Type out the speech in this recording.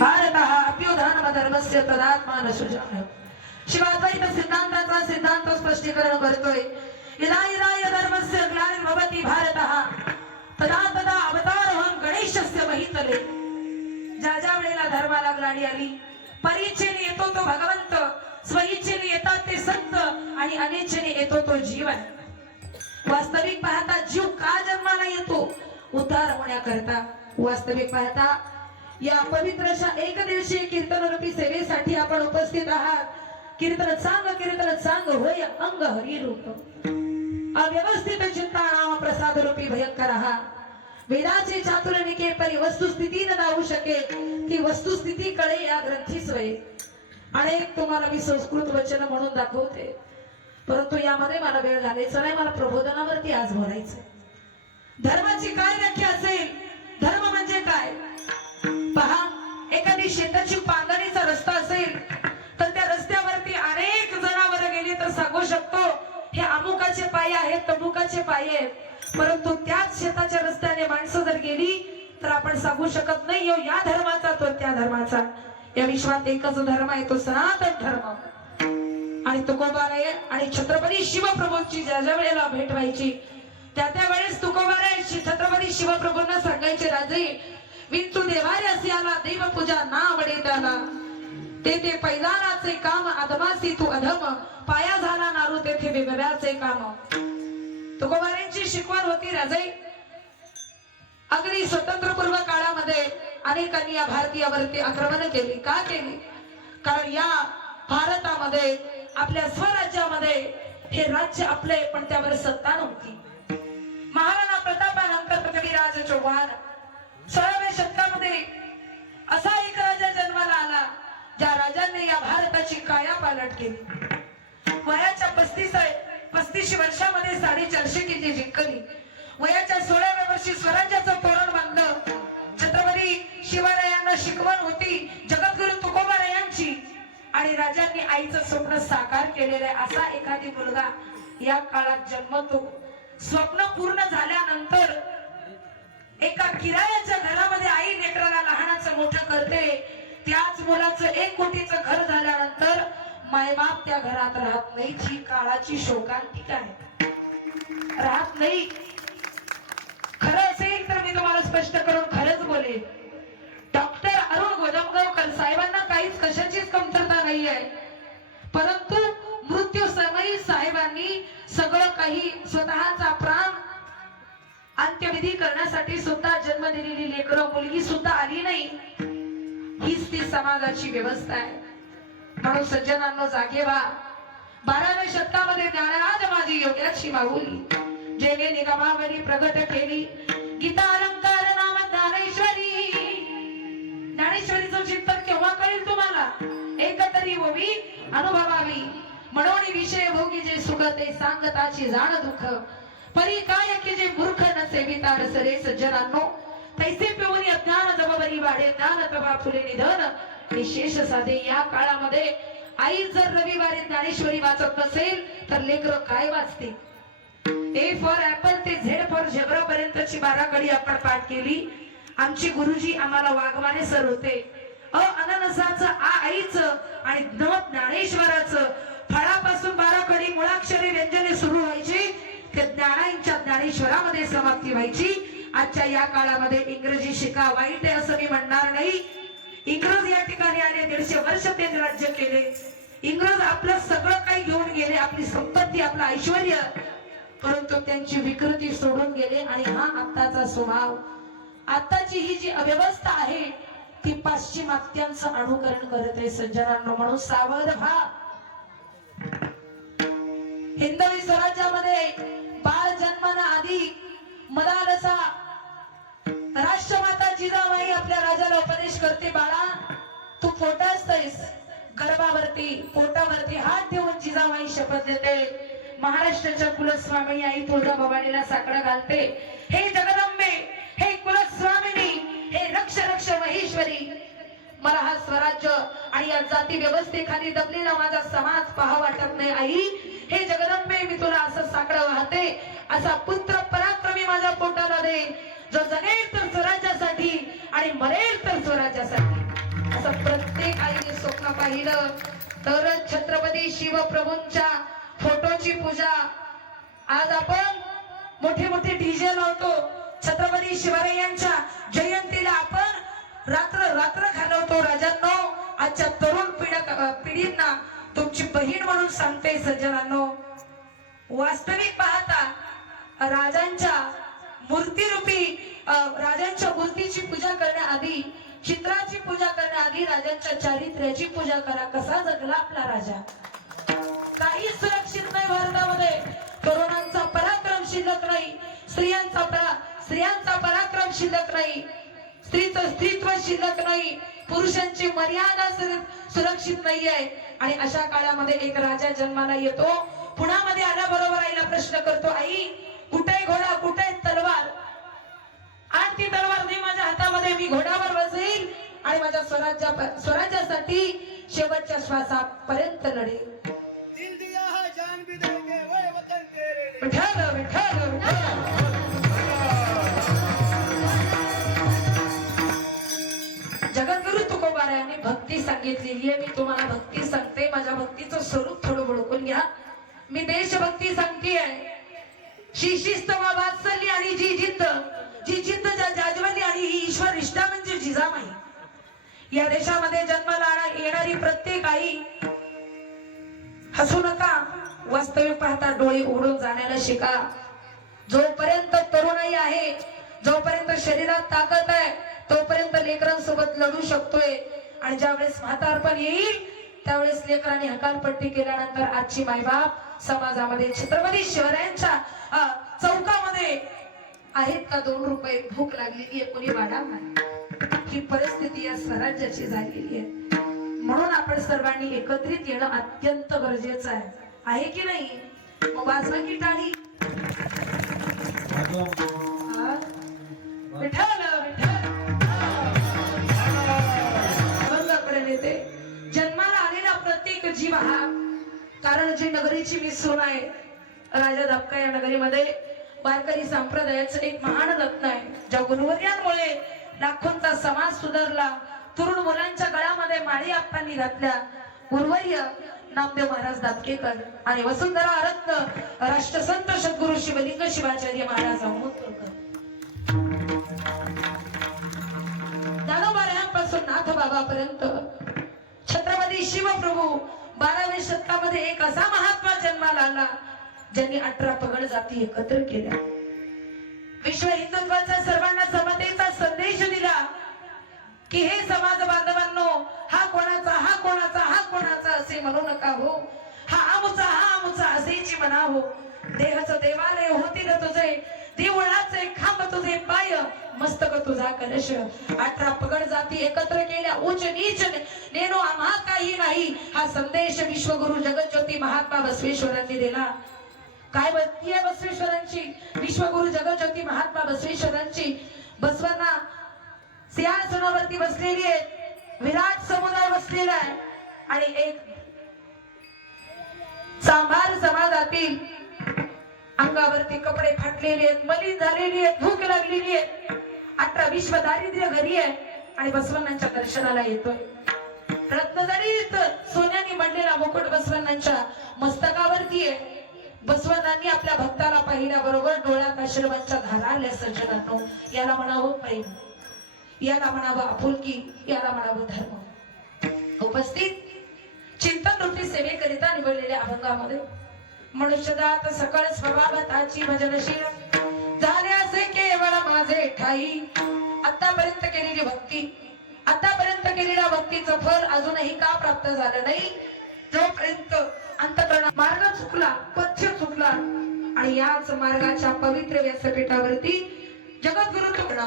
भारतः अप्युधानमधर्मस्य तदात्मान सृजाम्यहम्. शिवाद्वैत सिद्धांताचा सिद्धांत स्पष्टीकरण करतोय. यदा यदा धर्मस्य ग्लानिर्भवति भारतः तदा तदा अवतारहं गणेशस्य महितले. ज्या ज्या वेळेला धर्माला ग्लानी आली, परीच्छेने येतो तो भगवंत, स्वइच्छेने येतात ते संत आणि अनिच्छेने येतो तो जीवन. वास्तविक पाहता जीव का जन्माला येतो? उद्धार होण्याकरता. वास्तविक पाहता या पवित्र एक दिवसीय कीर्तन रूपी सेवेसाठी आपण उपस्थित आहात. कीर्तन सांग होय अंग हरी रूप. अव्यवस्थित चिंता नाम प्रसाद रूपी भयंकर हा. वेदाचे चातुर्निके परी वस्तुस्थिती न दावू शके, ती वस्तुस्थिती कळे या ग्रंथी स्वये. अनेक तुम्हाला मी संस्कृत वचन म्हणून दाखवते, परंतु यामध्ये मला वेळ घालायचा नाही. मला प्रबोधनावरती आज बोलायचंय. धर्माची काय व्याख्या असेल? धर्म म्हणजे काय? पहा, एखादी शेताची पांगणीचा रस्ता असेल तर त्या रस्त्यावरती अनेक जनावर गेली तर सांगू शकतो हे अमुकाचे पाय आहेत, तमुकाचे पाय आहेत. परंतु त्याच शेताच्या रस्त्याने माणसं जर गेली तर आपण सांगू शकत नाही यो या धर्माचा, तो त्या धर्माचा. या विश्वात एकच धर्म आहे, तो सनातन धर्म. आणि तुकोबाराय आणि छत्रपती शिवप्रभूंची ज्या ज्या वेळेला भेट व्हायची त्या त्या वेळेस तुकोबाराय छत्रपती शिवप्रभूंना सांगायचे, राजे विंचू देवारे असे आला, देव पूजा ना आवडे त्याला. ते पैदानाचे काम अधमासी तू अधम, पाया झाला नारू तेथे वेगळ्याचे काम. तुकोबारायांची शिकवण होती, राजे अगदी स्वतंत्रपूर्व काळामध्ये अनेकांनी या भारतीयावरती आक्रमण केली. का केली? कारण या भारतामध्ये आपल्या स्वराज्यामध्ये हे राज्य आपले, पण त्यावर सत्ता नव्हती. महाराणा प्रतापानंतर पृथ्वीराज चौहान 16व्या शतकामध्ये असा एक राजा जन्माला आला ज्या राजाने या भारताची कायापालट केली. वयाच्या 35 वर्षामध्ये 450 किल्ले जिंकली. वयाच्या 16व्या वर्षी स्वराज्याचं तोरण बांधलं. छत्रपती शिवरायांना शिकवण होती जगद्गुरु तुकोबारायांची, आणि राजांनी आईचं स्वप्न साकार केलेलं आहे. असा एखादी मुलगा या काळात जन्मतो. स्वप्न पूर्ण झाल्यानंतर एका किरायाच्या घरामध्ये आई लेकराला लहानाचं मोठं करते. त्याच मुलाचं 1 कोटीचं घर झाल्यानंतर मायबाप त्या घरात राहत नाही. ही काळाची शोकांतिका आहे. राहत नाही. खरं असेल तर मी तुम्हाला स्पष्ट करून खरंच बोलेन. डॉक्टर अरुण गोदमगावकर साहेबांना काहीच कशाचीच कमतरता नाही आहे, परंतु मृत्यू समयी साहेबांनी सगळं काही स्वतःचा प्राण अंत्यविधी करण्यासाठी सुद्धा जन्म दिलेली लेकरं मुलगी सुद्धा आली नाही. हीच ती समाजाची व्यवस्था आहे. म्हणून सज्जनांनो जागे व्हा. 12व्या शतकामध्ये ज्ञानराज माझी योग्याची माऊली जेने निगमावरी प्रगट केली. गीता अलंकार नाम ज्ञानेश्वरी. ज्ञानेश्वरीचं चिंतन केव्हा कळेल तुम्हाला? एकतरी ओवी अनुभवावी म्हणून विषय भोगी जे सुख ते सांगताची जाण दुःख. परी काय की जे मूर्ख नसे वितार सरे. सज्जनांनो तैसे पिऊन अज्ञान जबाबरी वाढे, ज्ञान तबा फुले निधन विशेष साधे. या काळामध्ये आई जर रविवारी ज्ञानेश्वरी वाचत नसेल तर लेकरं काय वाचते? ए फॉर ऍपल ते झेड फॉर झेब्रा पर्यंतची 12 कडी आपण पाठ केली. आमची गुरुजी आम्हाला वाघमारे सर होते. अननसाचं आ आईचं आणि ज्ञानेश्वराचं फळापासून 12 कडी मुळाक्षरी व्यंजने सुरू व्हायची. ते ज्ञानांच्या ज्ञानेश्वरामध्ये समाप्ती व्हायची. आजच्या या काळामध्ये इंग्रजी शिका वाईट आहे असं मी म्हणणार नाही. इंग्रज या ठिकाणी आले, 150 वर्ष त्यांनी राज्य केले. इंग्रज आपलं सगळं काही घेऊन गेले, आपली संपत्ती, आपलं ऐश्वर्य, परंतु त्यांची विकृती सोडून गेले. आणि हा आत्ताचा स्वभाव, आत्ताची ही जी अव्यवस्था आहे ती पाश्चिमात्यांचं अनुकरण करत आहे. सज्जनांनो म्हणून सावध व्हा. हिंदवी स्वराज्यामध्ये बाळ जन्माना आधी मदालसा राष्ट्रमाता जिजाबाई आपल्या राजाला उपदेश करते, बाळा तू पोटास्तयस. गर्भावरती पोटावरती हात ठेवून जिजाबाई शपथ देते. महाराष्ट्राच्या कुलस्वामिनी आई तुळजाभवानीला साकडं घालते. हे जगदंबे, हे कुलस्वामिनी, हे रक्ष रक्ष महेश्वरी, मला हा स्वराज्य आणि या जाती व्यवस्थेखाली दबलेला माझा समाज पहा वाटत नाही. आई हे जगदंबे, मी तुला असं साकडं वाहते, असा पुत्र पराक्रमी माझ्या पोटाला दे, जो जगेल तर स्वराज्यासाठी आणि मरेल तर स्वराज्यासाठी. असं प्रत्येक आईने स्वप्न पाहिलं तरच छत्रपती शिवप्रभूंच्या फोटोची पूजा. आज आपण मोठे मोठे डीजे लावतो, छत्रपती शिवरायांच्या जयंतीला आपण रात्र रात्र घालवतो. राजांनो, आजच्या तरुण पिढींना तुमची बहीण म्हणून सांगते सज्जनांनो, वास्तविक पाहता राजांच्या मूर्तीरूपी राजांच्या मूर्तीची पूजा करण्याआधी, चित्राची पूजा करण्याआधी राजांच्या चारित्र्याची पूजा करा. कसा जगला आपला राजा. काही सुरक्षित नाही भारतामध्ये. तरुणांचा पराक्रम शिल्लक नाही, स्त्रियांचा पराक्रम शिल्लक नाही, स्त्रीचं स्त्रीत्व शिल्लक नाही, पुरुषांची मर्यादा सुरक्षित नाही आहे. आणि अशा काळामध्ये एक राजा जन्माला येतो. पुण्यामध्ये आल्याबरोबर आईला प्रश्न करतो, आई कुठे घोडा, कुठे तलवार, आणि ती तलवार दे माझ्या हातामध्ये, मी घोड्यावर बसेल आणि माझ्या स्वराज्यासाठी शेवटच्या श्वासापर्यंत लढेल. विठ्ठल विठ्ठल जगद्गुरु तुकोबारायांनी भक्ती सांगितलेली आहे. मी तुम्हाला भक्ती सांगते, माझ्या भक्तीचं स्वरूप थोडं ओळखून घ्या. मी देशभक्ती सांगतेय. शिस्त व वात्सल्य आणि जी जिद्द ज्या जाजवली आणि ही ईश्वर निष्ठा म्हणजे जिजामाई. या देशामध्ये जन्माला येणारी प्रत्येक आई, हसू नका, वास्तविक पाहता डोळे उघडून जाण्याला शिका. जोपर्यंत तरुणाई आहे, जोपर्यंत शरीरात ताकद आहे, तोपर्यंत लेकरांसोबत लढू शकतोय. आणि ज्यावेळेस म्हातारपण येईल त्यावेळेस लेकरांनी हकालपट्टी केल्यानंतर आजची मायबाप समाजामध्ये छत्रपती शिवरायांच्या चौकामध्ये आहेत का 2 रुपये भूक लागलेली आहे, कोणी वाढा नाही. ही परिस्थिती या स्वराज्याची झालेली आहे. म्हणून आपण सर्वांनी एकत्रित येणं अत्यंत गरजेचं आहे की नाही. मग वाजवा की टाळी. विठ्ठल विठ्ठल येते. जन्माला आलेला प्रत्येक जीव हा, कारण जी नगरीची मी सून आहे, राजा धपका या नगरीमध्ये वारकरी संप्रदायाचं एक महान रत्न आहे. ज्या गुरुवर्यांमुळे लाखोंचा समाज सुधारला, तरुण मुलांच्या गळ्यामध्ये माळी आपणांनी घातल्या. गुरुवर्य नामदेव महाराज दापकेकर आणि वसुंधरा रत्न राष्ट्रसंत सद्गुरु शिवलिंग शिवाचार्य महाराज अमोदकर. दानोबारायांपासून नाथ बाबापर्यंत छत्रपती शिवप्रभू 12व्या शतकामध्ये एक असा महात्मा जन्माला आला ज्यांनी 18 पगड जाती एकत्र केल्या. विश्व हिंदुत्वाचा, सर्वांना समतेचा संदेश दिला की हे समाज बांधवांनो, हा कोणाचा, हा कोणाचा, हा कोणाचा असे म्हणू नका हो. हा आमुचा असेची म्हणा हो. देहाचं देवालय होतील तुझे, देवळाचे खांब तुझे पाय, मस्तक तुझा कलश. 18 पगड जाती एकत्र केल्या, उच्च नीच नेनो आम्हा काही नाही, हा संदेश विश्वगुरु जगज्योती महात्मा बसवेश्वरांनी दिला. काय भक्ती आहे बसवेश्वरांची, विश्वगुरु जगज्योती महात्मा बसवेश्वरांची. बसवांना सिंहासनावरती बसलेली आहे, विराट समुदाय बसलेला आहे आणि एक सांभार समाजातील अंगावरती कपडे फाटलेले आहेत, मलिन झालेली आहेत, भूक लागलेली आहे, 18 विश्व दारिद्र्य घरी आहे आणि बसवण्णांच्या दर्शनाला येतोय. रत्नजडीत सोन्याने बनलेला मुकुट बसवण्णांच्या मस्तकावरती आहे. बसवण्णांनी आपल्या भक्ताला पाहिल्याबरोबर डोळ्यात आश्रमांच्या धारा आल्या. सज्जनांनो, याला म्हणावं प्रेम, याला म्हणावं आपुलकी, याला म्हणावं धर्म. उपस्थित चिंतन रूपी सेवेकरिता निवडलेल्या अभंगामध्ये मनुष्यदात सकळ स्वभावताची भजनशील झाले असे केवळ माझे ठाई. आतापर्यंत केलेली भक्ती, आतापर्यंत केलेल्या भक्तीचं फल अजूनही का प्राप्त झालं नाही. जोपर्यंत अंतःकरणात मार्ग चुकला, पथ्य चुकला आणि याच मार्गाच्या पवित्र व्यासपीठावरती जगद्गुरु तुकडा